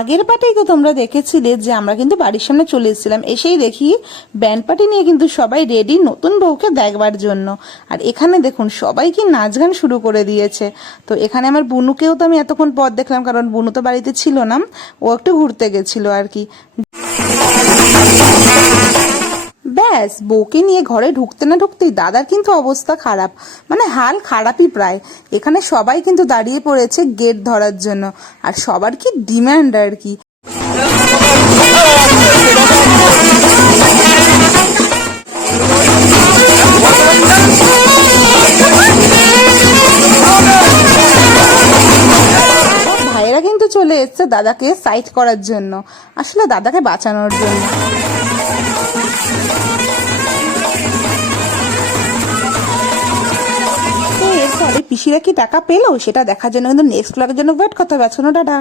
আগের পার্টেই তো তোমরা দেখেছিলে যে আমরা কিন্তু বাড়ির সামনে চলে এসেছিলাম, এসেই দেখি ব্যান্ড পার্টি নিয়ে কিন্তু সবাই রেডি নতুন বউকে দেখবার জন্য। আর এখানে দেখুন সবাই কি নাচ গান শুরু করে দিয়েছে। তো এখানে আমার বুনুকেও তো আমি এতক্ষণ পর দেখলাম, কারণ বুনু তো বাড়িতে ছিল না, ও একটু ঘুরতে গেছিল আর কি। ব্যাস বউকে নিয়ে ঘরে ঢুকতে না ঢুকতেই দাদার কিন্তু অবস্থা খারাপ, মানে হাল খারাপই প্রায়। এখানে সবাই কিন্তু দাঁড়িয়ে পড়েছে গেট ধরার জন্য, আর সবার কি ডিম্যান্ড আর কি। ভাইয়েরা কিন্তু চলে এসছে দাদাকে সাইড করার জন্য, আসলে দাদাকে বাঁচানোর জন্য। তো এরপরে পিসিরা কি টাকা পেলো সেটা দেখার জন্য কিন্তু নেক্সট ব্লগের জন্য ওয়েট করতে হবে। টাটা।